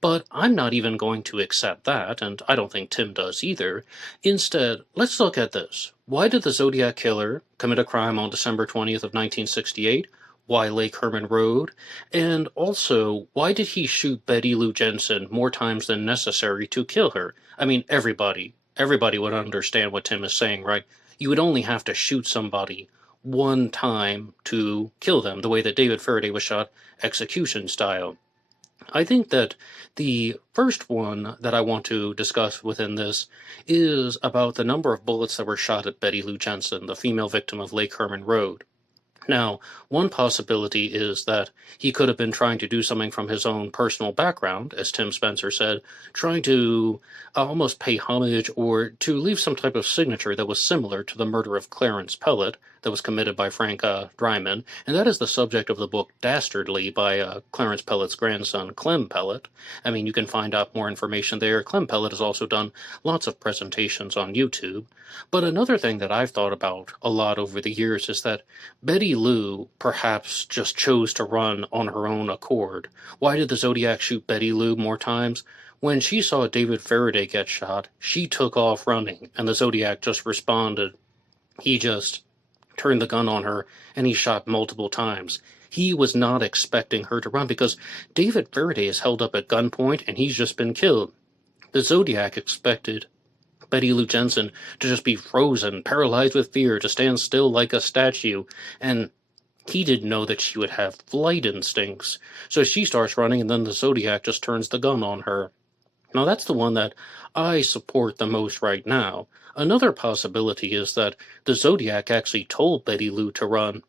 But I'm not even going to accept that, and I don't think Tim does either. Instead, let's look at this. Why did the Zodiac Killer commit a crime on December 20th of 1968? Why Lake Herman Road? And also, why did he shoot Betty Lou Jensen more times than necessary to kill her? I mean, everybody would understand what Tim is saying, right? You would only have to shoot somebody one time to kill them, the way that David Faraday was shot, execution style. I think that the first one that I want to discuss within this is about the number of bullets that were shot at Betty Lou Jensen, the female victim of Lake Herman Road. Now, one possibility is that he could have been trying to do something from his own personal background, as Tim Spencer said, trying to almost pay homage or to leave some type of signature that was similar to the murder of Clarence Pellet that was committed by Frank Dryman, and that is the subject of the book Dastardly by Clarence Pellet's grandson, Clem Pellet. I mean, you can find out more information there. Clem Pellet has also done lots of presentations on YouTube. But another thing that I've thought about a lot over the years is that Betty Lou perhaps just chose to run on her own accord. Why did the Zodiac shoot Betty Lou more times? When she saw David Faraday get shot, she took off running, and the Zodiac just responded. He just turned the gun on her, and he shot multiple times. He was not expecting her to run, because David Faraday is held up at gunpoint, and he's just been killed. The Zodiac expected Betty Lou Jensen to just be frozen, paralyzed with fear, to stand still like a statue, and he didn't know that she would have flight instincts. So she starts running, and then the Zodiac just turns the gun on her. Now that's the one that I support the most right now. Another possibility is that the Zodiac actually told Betty Lou to run.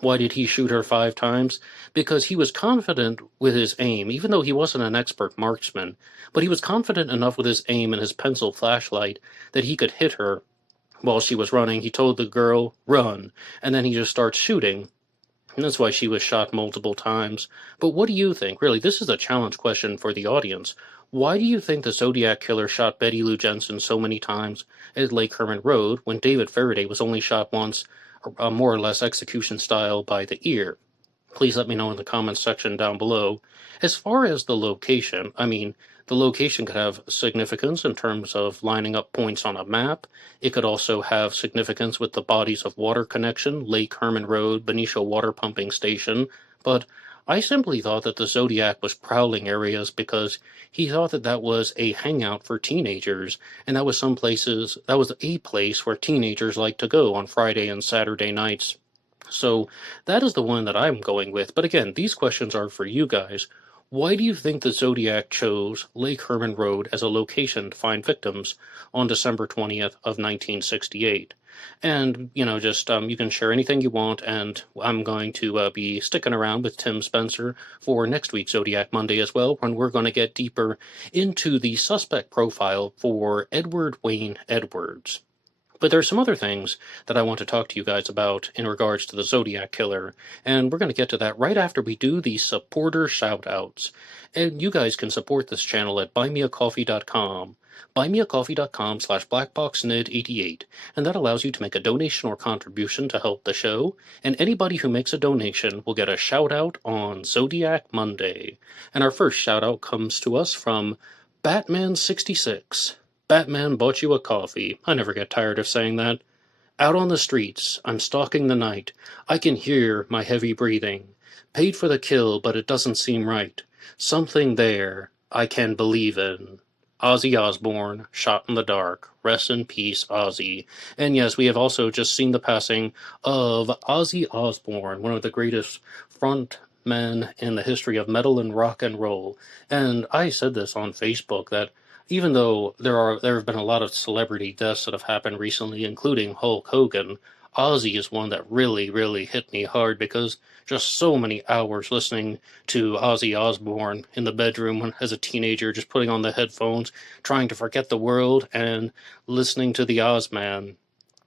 Why did he shoot her 5 times? Because he was confident with his aim, even though he wasn't an expert marksman, but he was confident enough with his aim and his pencil flashlight that he could hit her while she was running. He told the girl, run, and then he just starts shooting. And that's why she was shot multiple times. But what do you think? Really, this is a challenge question for the audience. Why do you think the Zodiac Killer shot Betty Lou Jensen so many times at Lake Herman Road when David Faraday was only shot once, more or less execution style, by the ear? Please let me know in the comments section down below. As far as the location, I mean, the location could have significance in terms of lining up points on a map. It could also have significance with the bodies of water connection, Lake Herman Road, Benicia Water Pumping Station. But I simply thought that the Zodiac was prowling areas because he thought that that was a hangout for teenagers, and that was a place where teenagers like to go on Friday and Saturday nights. So that is the one that I'm going with. But again, these questions are for you guys. Why do you think the Zodiac chose Lake Herman Road as a location to find victims on December 20th of 1968? And, just you can share anything you want, and I'm going to be sticking around with Tim Spencer for next week's Zodiac Monday as well, when we're going to get deeper into the suspect profile for Edward Wayne Edwards. But there's some other things that I want to talk to you guys about in regards to the Zodiac Killer, and we're going to get to that right after we do the supporter shoutouts. And you guys can support this channel at buymeacoffee.com. buymeacoffee.com/blackboxned88, and that allows you to make a donation or contribution to help the show, and anybody who makes a donation will get a shout out on Zodiac Monday. And our first shout out comes to us from Batman66. Batman bought you a coffee. I never get tired of saying that. Out on the streets, I'm stalking the night. I can hear my heavy breathing. Paid for the kill, but it doesn't seem right. Something there I can believe in. Ozzy Osbourne, shot in the dark. Rest in peace, Ozzy. And yes, we have also just seen the passing of Ozzy Osbourne, one of the greatest front men in the history of metal and rock and roll. And I said this on Facebook that even though there have been a lot of celebrity deaths that have happened recently, including Hulk Hogan, Ozzy is one that really, really hit me hard because just so many hours listening to Ozzy Osbourne in the bedroom as a teenager, just putting on the headphones, trying to forget the world, and listening to the Ozman.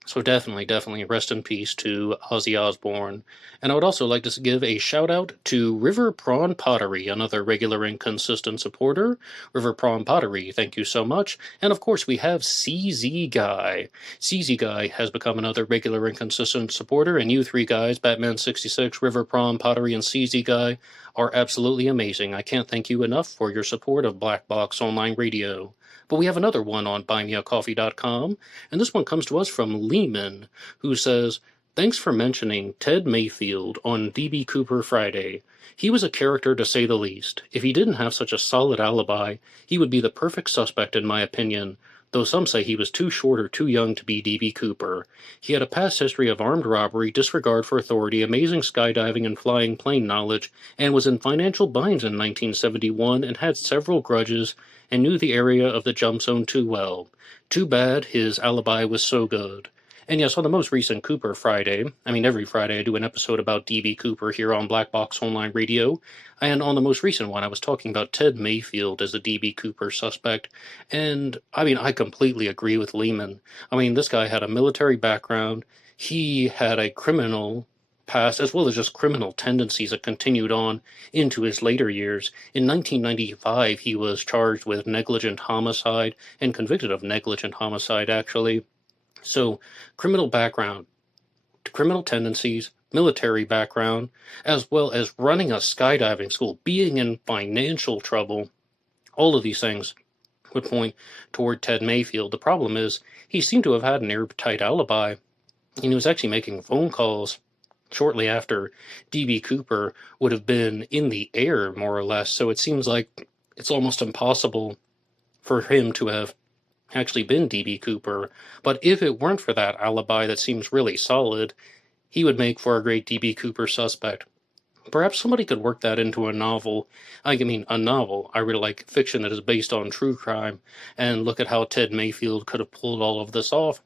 So definitely rest in peace to Ozzy Osbourne. And I would also like to give a shout out to River Prawn Pottery, another regular and consistent supporter. River Prawn Pottery, thank you so much. And of course we have CZ Guy. CZ Guy has become another regular and consistent supporter, and you three guys, Batman66, River Prawn Pottery, and CZ Guy, are absolutely amazing. I can't thank you enough for your support of Black Box Online Radio. But we have another one on buymeacoffee.com, and this one comes to us from Lehman, who says, "Thanks for mentioning Ted Mayfield on DB Cooper Friday. He was a character to say the least. If he didn't have such a solid alibi, he would be the perfect suspect in my opinion, though some say he was too short or too young to be DB Cooper. He had a past history of armed robbery, disregard for authority, amazing skydiving and flying plane knowledge, and was in financial binds in 1971 and had several grudges and knew the area of the jump zone too well. Too bad his alibi was so good." And yes, on the most recent Cooper Friday, every Friday I do an episode about DB Cooper here on Black Box Online Radio, and on the most recent one I was talking about Ted Mayfield as a DB Cooper suspect, and I completely agree with Lehman. This guy had a military background, he had a criminal past, as well as just criminal tendencies that continued on into his later years. In 1995, he was charged with negligent homicide and convicted of negligent homicide, actually. So, criminal background, criminal tendencies, military background, as well as running a skydiving school, being in financial trouble, all of these things would point toward Ted Mayfield. The problem is, he seemed to have had an airtight alibi, and he was actually making phone calls shortly after DB Cooper would have been in the air, more or less, so it seems like it's almost impossible for him to have actually been DB Cooper. But if it weren't for that alibi that seems really solid, he would make for a great DB Cooper suspect. Perhaps somebody could work that into a novel. A novel. I really like fiction that is based on true crime, and look at how Ted Mayfield could have pulled all of this off.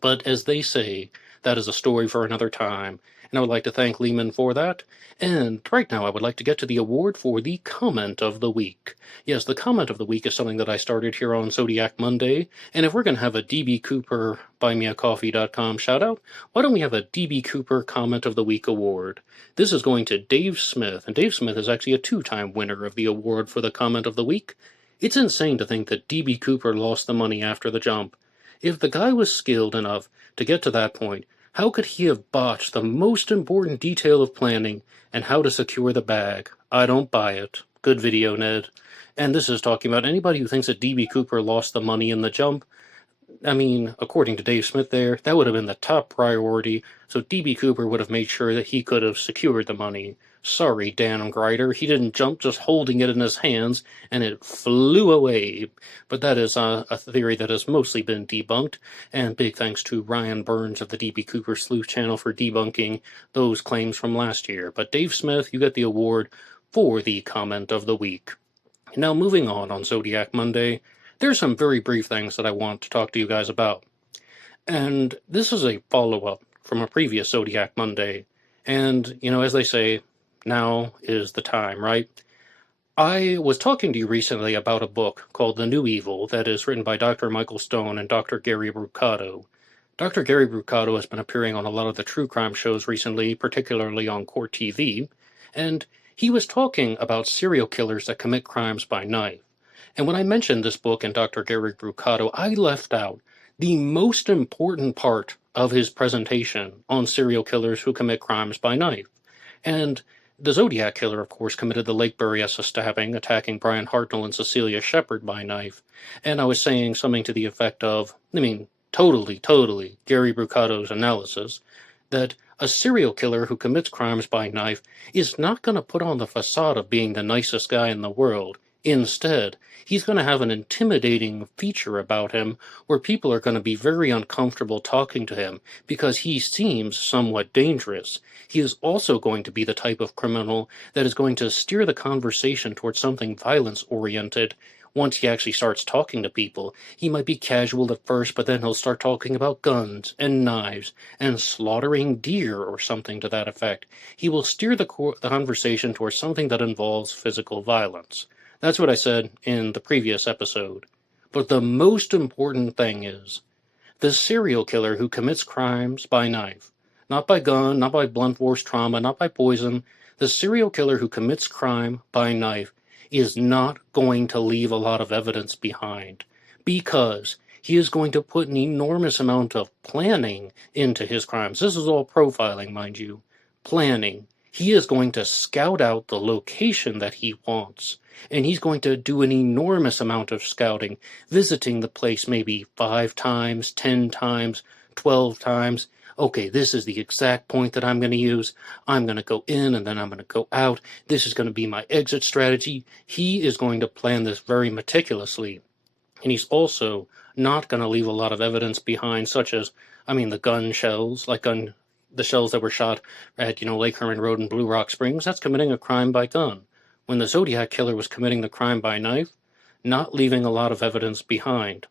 But as they say, that is a story for another time, and I would like to thank Lehman for that. And right now I would like to get to the award for the Comment of the Week. Yes, the Comment of the Week is something that I started here on Zodiac Monday, and if we're going to have a DB Cooper buymeacoffee.com shout-out, why don't we have a DB Cooper Comment of the Week award? This is going to Dave Smith, and Dave Smith is actually a two-time winner of the award for the Comment of the Week. It's insane to think that DB Cooper lost the money after the jump. If the guy was skilled enough to get to that point, how could he have botched the most important detail of planning and how to secure the bag? I don't buy it. Good video, Ned. And this is talking about anybody who thinks that DB Cooper lost the money in the jump. According to Dave Smith there, that would have been the top priority, so DB Cooper would have made sure that he could have secured the money. Sorry, Dan Grider, he didn't jump just holding it in his hands, and it flew away. But that is a theory that has mostly been debunked, and big thanks to Ryan Burns of the DB Cooper Sleuth channel for debunking those claims from last year. But Dave Smith, you get the award for the comment of the week. Now, moving on Zodiac Monday, there's some very brief things that I want to talk to you guys about. And this is a follow-up from a previous Zodiac Monday. And, as they say, now is the time, right? I was talking to you recently about a book called The New Evil that is written by Dr. Michael Stone and Dr. Gary Brucato. Dr. Gary Brucato has been appearing on a lot of the true crime shows recently, particularly on Court TV, and he was talking about serial killers that commit crimes by knife. And when I mentioned this book and Dr. Gary Brucato, I left out the most important part of his presentation on serial killers who commit crimes by knife. And the Zodiac Killer, of course, committed the Lake Berryessa stabbing, attacking Brian Hartnell and Cecilia Shepard by knife. And I was saying something to the effect of, totally, Gary Brucato's analysis, that a serial killer who commits crimes by knife is not going to put on the facade of being the nicest guy in the world. Instead, he's going to have an intimidating feature about him where people are going to be very uncomfortable talking to him because he seems somewhat dangerous. He is also going to be the type of criminal that is going to steer the conversation towards something violence-oriented. Once he actually starts talking to people, he might be casual at first, but then he'll start talking about guns and knives and slaughtering deer or something to that effect. He will steer the conversation towards something that involves physical violence. That's what I said in the previous episode. But the most important thing is, the serial killer who commits crimes by knife, not by gun, not by blunt force trauma, not by poison, the serial killer who commits crime by knife is not going to leave a lot of evidence behind, because he is going to put an enormous amount of planning into his crimes. This is all profiling, mind you. Planning. He is going to scout out the location that he wants, and he's going to do an enormous amount of scouting, visiting the place maybe 5 times, 10 times, 12 times. Okay, this is the exact point that I'm going to use. I'm going to go in and then I'm going to go out. This is going to be my exit strategy. He is going to plan this very meticulously. And he's also not going to leave a lot of evidence behind, such as, the gun shells, the shells that were shot at, Lake Herman Road and Blue Rock Springs. That's committing a crime by gun. When the Zodiac Killer was committing the crime by knife, not leaving a lot of evidence behind.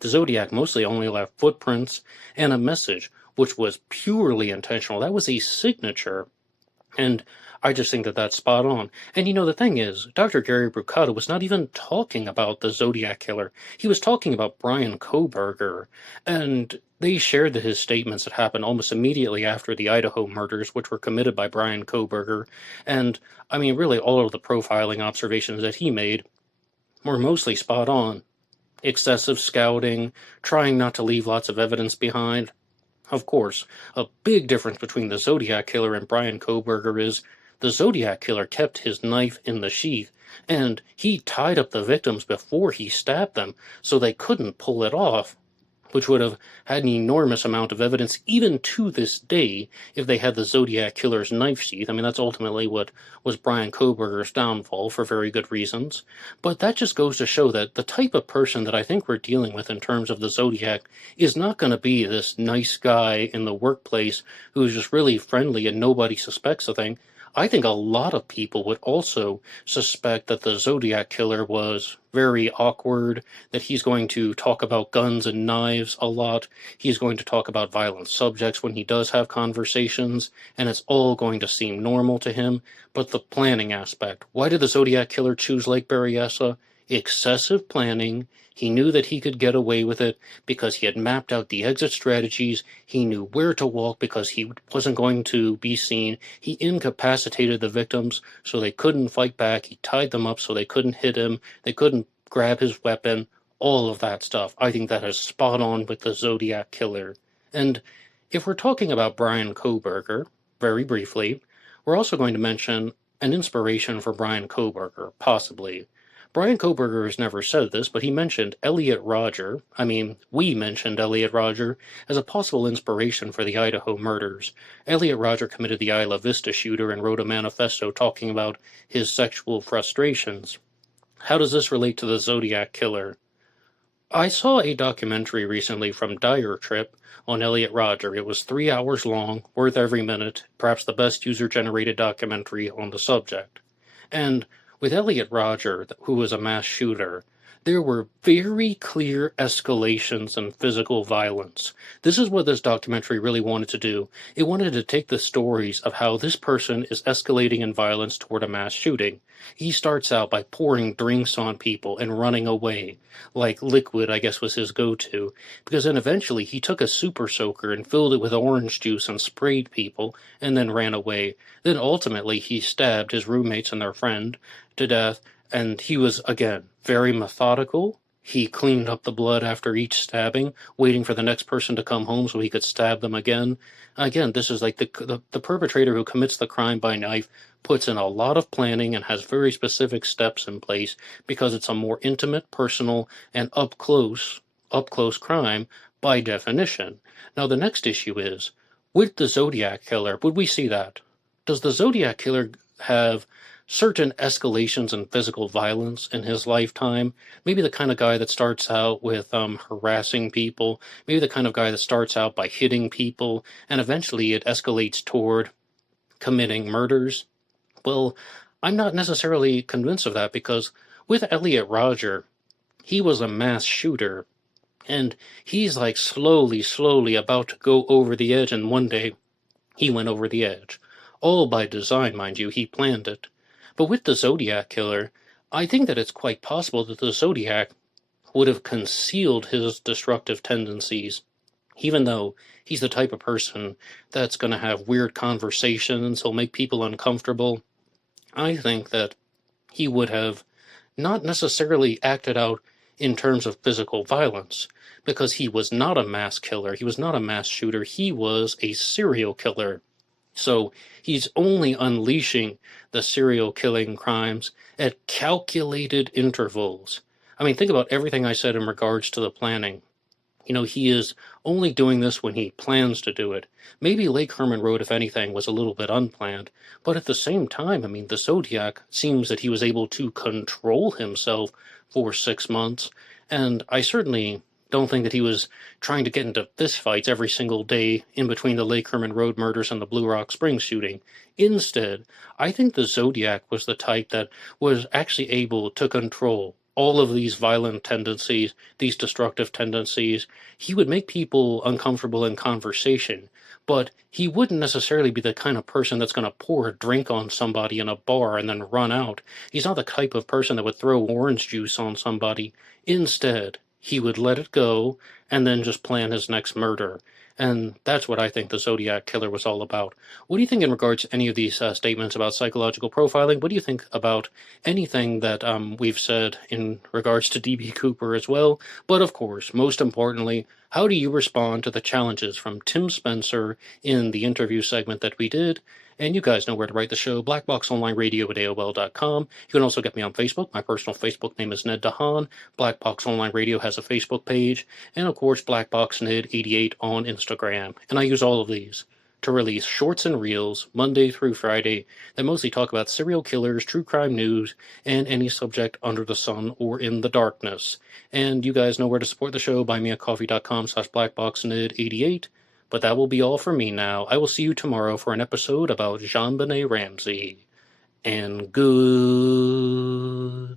The Zodiac mostly only left footprints and a message, which was purely intentional. That was a signature, and I just think that that's spot on. And the thing is, Dr. Gary Brucato was not even talking about the Zodiac Killer. He was talking about Brian Kohberger, and they shared his statements that happened almost immediately after the Idaho murders, which were committed by Brian Kohberger. And, really all of the profiling observations that he made were mostly spot on. Excessive scouting, trying not to leave lots of evidence behind. Of course, a big difference between the Zodiac Killer and Brian Kohberger is the Zodiac Killer kept his knife in the sheath, and he tied up the victims before he stabbed them, so they couldn't pull it off, which would have had an enormous amount of evidence even to this day if they had the Zodiac Killer's knife sheath. That's ultimately what was Brian Kohberger's downfall for very good reasons. But that just goes to show that the type of person that I think we're dealing with in terms of the Zodiac is not going to be this nice guy in the workplace who's just really friendly and nobody suspects a thing. I think a lot of people would also suspect that the Zodiac Killer was very awkward, that he's going to talk about guns and knives a lot, he's going to talk about violent subjects when he does have conversations, and it's all going to seem normal to him. But the planning aspect, why did the Zodiac Killer choose Lake Berryessa? Excessive planning. He knew that he could get away with it because he had mapped out the exit strategies. He knew where to walk because he wasn't going to be seen. He incapacitated the victims so they couldn't fight back. He tied them up so they couldn't hit him. They couldn't grab his weapon. All of that stuff. I think that is spot on with the Zodiac Killer. And if we're talking about Brian Kohberger, very briefly, we're also going to mention an inspiration for Brian Kohberger, possibly. Brian Koberger has never said this, but he mentioned we mentioned Elliot Rodger as a possible inspiration for the Idaho murders. Elliot Rodger committed the Isla Vista shooter and wrote a manifesto talking about his sexual frustrations. How does this relate to the Zodiac Killer? I saw a documentary recently from Dire Trip on Elliot Rodger. It was 3 hours long, worth every minute, perhaps the best user-generated documentary on the subject. And with Elliot Rodger, who was a mass shooter, there were very clear escalations in physical violence. This is what this documentary really wanted to do. It wanted to take the stories of how this person is escalating in violence toward a mass shooting. He starts out by pouring drinks on people and running away. Like liquid, I guess, was his go-to. Because then eventually he took a super soaker and filled it with orange juice and sprayed people, and then ran away. Then ultimately he stabbed his roommates and their friend to death, and he was, again, very methodical. He cleaned up the blood after each stabbing, waiting for the next person to come home so he could stab them again. Again, this is like the perpetrator who commits the crime by knife puts in a lot of planning and has very specific steps in place because it's a more intimate, personal, and up close crime by definition. Now, the next issue is, with the Zodiac Killer, would we see that? Does the Zodiac Killer have certain escalations in physical violence in his lifetime? Maybe the kind of guy that starts out with harassing people, maybe the kind of guy that starts out by hitting people, and eventually it escalates toward committing murders. Well, I'm not necessarily convinced of that, because with Elliot Rodger, he was a mass shooter, and he's like slowly about to go over the edge, and one day he went over the edge. All by design, mind you, he planned it. But with the Zodiac Killer, I think that it's quite possible that the Zodiac would have concealed his destructive tendencies, even though he's the type of person that's going to have weird conversations, he'll make people uncomfortable. I think that he would have not necessarily acted out in terms of physical violence, because he was not a mass killer, he was not a mass shooter, he was a serial killer. So he's only unleashing the serial killing crimes at calculated intervals. I mean, think about everything I said in regards to the planning. He is only doing this when he plans to do it. Maybe Lake Herman Road, if anything, was a little bit unplanned. But at the same time, I mean, the Zodiac seems that he was able to control himself for 6 months. And I certainly don't think that he was trying to get into fistfights every single day in between the Lake Herman Road murders and the Blue Rock Springs shooting. Instead, I think the Zodiac was the type that was actually able to control all of these violent tendencies, these destructive tendencies. He would make people uncomfortable in conversation, but he wouldn't necessarily be the kind of person that's going to pour a drink on somebody in a bar and then run out. He's not the type of person that would throw orange juice on somebody. Instead, he would let it go and then just plan his next murder. And that's what I think the Zodiac Killer was all about. What do you think in regards to any of these statements about psychological profiling? What do you think about anything that we've said in regards to D.B. Cooper as well? But of course, most importantly, how do you respond to the challenges from Tim Spencer in the interview segment that we did? And you guys know where to write the show, blackboxonlineradio@aol.com. You can also get me on Facebook. My personal Facebook name is Ned DeHaan. Black Box Online Radio has a Facebook page. And of course, blackboxned88 on Instagram. And I use all of these to release shorts and reels Monday through Friday that mostly talk about serial killers, true crime news, and any subject under the sun or in the darkness. And you guys know where to support the show, buymeacoffee.com/blackboxned88. But that will be all for me now. I will see you tomorrow for an episode about JonBenet Ramsey. And goodbye.